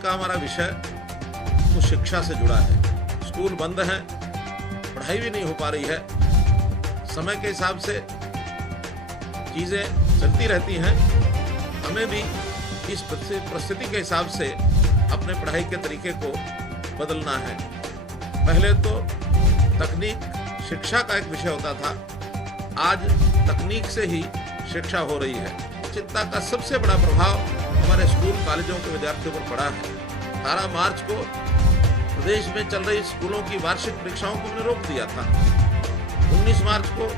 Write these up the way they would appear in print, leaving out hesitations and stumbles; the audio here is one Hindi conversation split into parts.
का हमारा विषय वो शिक्षा से जुड़ा है। स्कूल बंद हैं, पढ़ाई भी नहीं हो पा रही है, समय के हिसाब से चीज़ें चलती रहती हैं। हमें भी इस परिस्थिति के हिसाब से अपने पढ़ाई के तरीके को बदलना है। पहले तो तकनीक शिक्षा का एक विषय होता था, आज तकनीक से ही शिक्षा हो रही है। चिंता का सबसे बड़ा प्रभाव हमारे स्कूल कॉलेजों के विद्यार्थियों पर पड़ा है। 18 मार्च को प्रदेश में चल रही स्कूलों की वार्षिक परीक्षाओं को हमने रोक दिया था। 19 मार्च को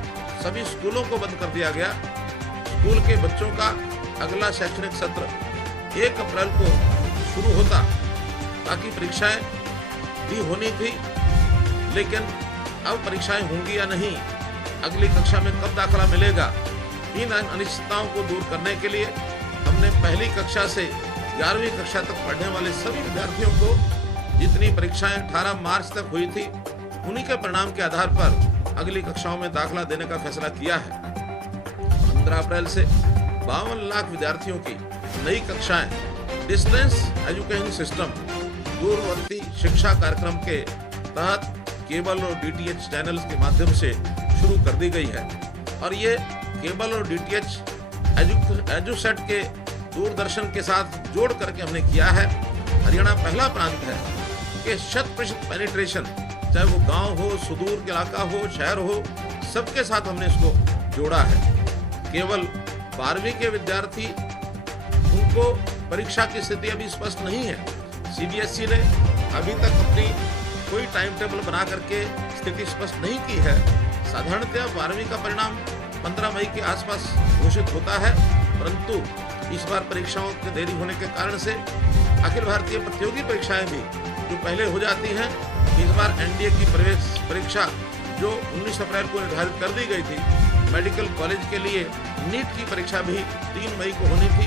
सभी स्कूलों को बंद कर दिया गया। स्कूल के बच्चों का अगला शैक्षणिक सत्र 1 अप्रैल को शुरू होता, ताकि परीक्षाएं भी होनी थी। लेकिन अब परीक्षाएं होंगी या नहीं, अगली कक्षा में कब दाखिला मिलेगा, इन अनिश्चितताओं को दूर करने के लिए हमने पहली कक्षा से 11वीं कक्षा तक पढ़ने वाले सभी विद्यार्थियों को जितनी परीक्षाएं 18 मार्च तक हुई थी, उन्हीं के परिणाम के आधार पर अगली कक्षाओं में दाखिला देने का फैसला किया है। 15 अप्रैल से 52 लाख विद्यार्थियों की नई कक्षाएं डिस्टेंस एजुकेशन सिस्टम दूरवर्ती शिक्षा कार्यक्रम के तहत केबल और डीटीएच चैनल्स के माध्यम से शुरू कर दी गई है। और ये केबल और डीटीएच एजुसेट के दूरदर्शन के साथ जोड़ करके हमने किया है। हरियाणा पहला प्रांत है कि 100% पेनिट्रेशन, चाहे वो गांव हो, सुदूर इलाका हो, शहर हो, सबके साथ हमने इसको जोड़ा है। केवल 12वीं के विद्यार्थी, उनको परीक्षा की स्थिति अभी स्पष्ट नहीं है। सीबीएसई ने अभी तक अपनी कोई टाइम टेबल बना करके स्थिति स्पष्ट नहीं की है। साधारणतः 12वीं का परिणाम 15 मई के आसपास घोषित होता है, परंतु इस बार परीक्षाओं के देरी होने के कारण से अखिल भारतीय प्रतियोगी परीक्षाएं भी जो पहले हो जाती हैं, इस बार एनडीए की प्रवेश परीक्षा जो 19 अप्रैल को निर्धारित कर दी गई थी, मेडिकल कॉलेज के लिए नीट की परीक्षा भी 3 मई को होनी थी,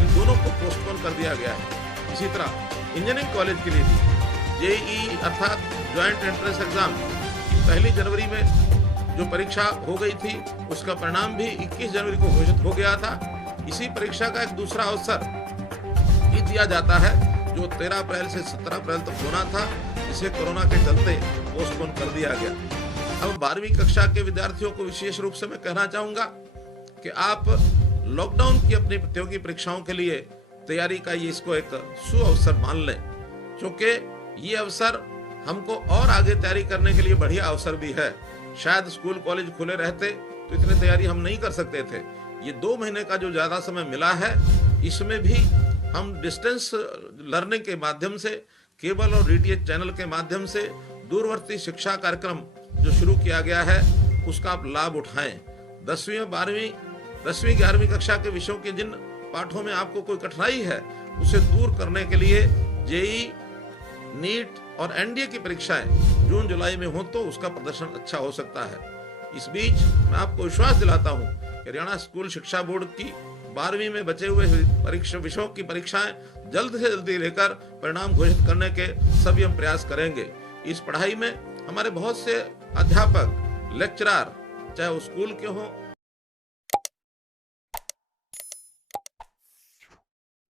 इन दोनों को पोस्टपोन कर दिया गया है। इसी तरह इंजीनियरिंग कॉलेज के लिए भी जेईई अर्थात ज्वाइंट एंट्रेंस एग्जाम की 1 जनवरी में जो परीक्षा हो गई थी, उसका परिणाम भी 21 जनवरी को घोषित हो गया था। इसी परीक्षा का एक दूसरा अवसर भी दिया जाता है, जो 13 अप्रैल से 17 अप्रैल तक होना था, इसे कोरोना के चलते पोस्टपोन कर दिया गया। अब 12वीं कक्षा के विद्यार्थियों को विशेष रूप से मैं कहना चाहूंगा कि आप लॉकडाउन की अपनी प्रतियोगी परीक्षाओं के लिए तैयारी का ये इसको एक सुअवसर मान लें, क्योंकि ये अवसर हमको और आगे तैयारी करने के लिए बढ़िया अवसर भी है। शायद स्कूल कॉलेज खुले रहते तो इतनी तैयारी हम नहीं कर सकते थे। ये 2 महीने का जो ज्यादा समय मिला है, इसमें भी हम डिस्टेंस लर्निंग के माध्यम से, केबल और डीटीएच चैनल के माध्यम से दूरवर्ती शिक्षा कार्यक्रम जो शुरू किया गया है, उसका आप लाभ उठाएं। 10वीं और 12वीं 11वीं कक्षा के विषयों के जिन पाठों में आपको कोई कठिनाई है, उसे दूर करने के लिए जेईई, नीट और एनडीए की परीक्षाएं जून जुलाई में हो तो उसका प्रदर्शन अच्छा हो सकता है। इस बीच मैं आपको विश्वास दिलाता हूं कि हरियाणा स्कूल शिक्षा बोर्ड की 12वीं में बचे हुए विषयों की परीक्षाएं जल्द से जल्दी लेकर परिणाम घोषित करने के सभी हम प्रयास करेंगे। इस पढ़ाई में हमारे बहुत से अध्यापक, लेक्चरर, चाहे वो स्कूल के हों